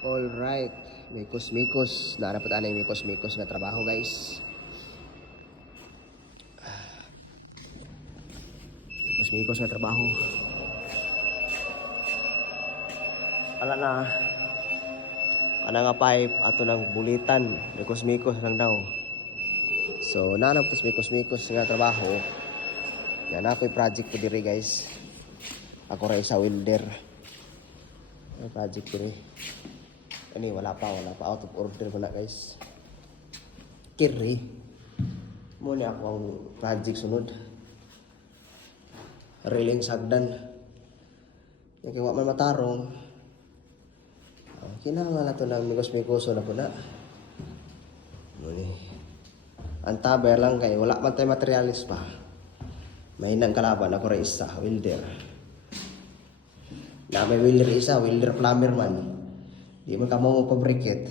Alright, mikos-mikos. Narapat anay mikos-mikos na trabaho, guys. Mikos-mikos na trabaho. Ala na. Ana nga pipe ato ng bulitan. Mikos-mikos lang daw. So, nanap tos mikos-mikos nga trabaho. Yan ako'y project ko diri, guys. Ako rin sa welder. May project ko rin. Ani, wala pa. Out of order ko na, guys. Kiri. Muna ako ang project sunod. Railing sagdan. Yung kiwa man matarong. Kinahanglan na ito ng mikos-mikoso na po na. Muna. Ang taber lang kayo. Wala man tayo materialis pa. May nang kalaban. Ako rin isa. Welder. Na may welder isa. Welder plumber man. Di man ka mo pabriket.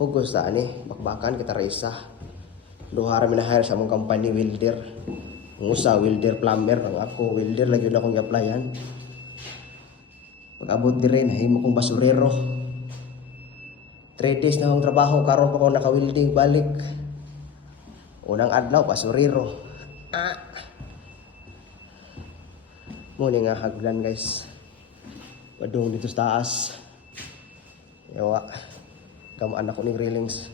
Hugos na ani, bakbakan kita raisa. Duha ra minahire sa among company welder. Ang usa welder plumber, ang ako welder lagi na akong i-applyan. Pag-abot dire na himo kong basurero. 3 days na akong trabaho karon pa ko naka-welding balik. Unang adlaw basurero. Muna nga hagdan, guys. Padung dito sa taas. Yawa. Kamaan ako ng railings.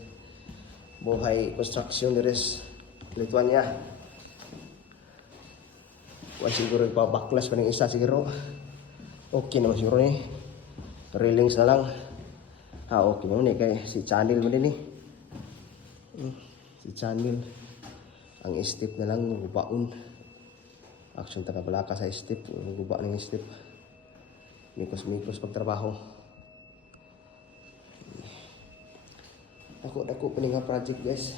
Buhay construction deres. Lithuania. Wala siguro ipabaklas pa ng isa siguro. Okay naman siguro eh. Railings na lang. Okay naman eh. Kaya si channel mo din eh. Si channel. Ang step na lang. Gubaon. Action tagabalaka sa step. Guba ng step. Mikos-mikos pagtrabaho. Dako pa nga project, guys.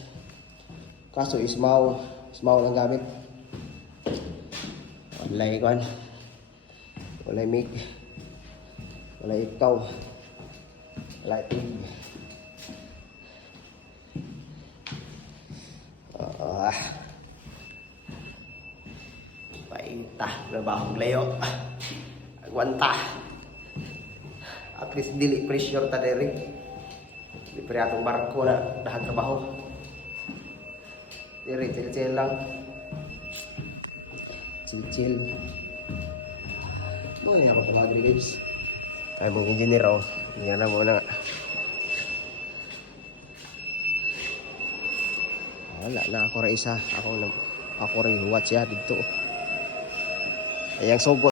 Kaso ismaw lang gamit. Walay kan. Walay mic. Walay ikaw. Walay pig. Paita, trabaho layo. Agwanta. At least dili pressure ta diri. Di pa atong barko na dahan trabaho. Diri chill lang. Chill. Mo nga pa mga guys. Ay mong engineer oh. Yan na muna. Wala na ako ra isa. Ako rin watch ya dito. Ayang sugot.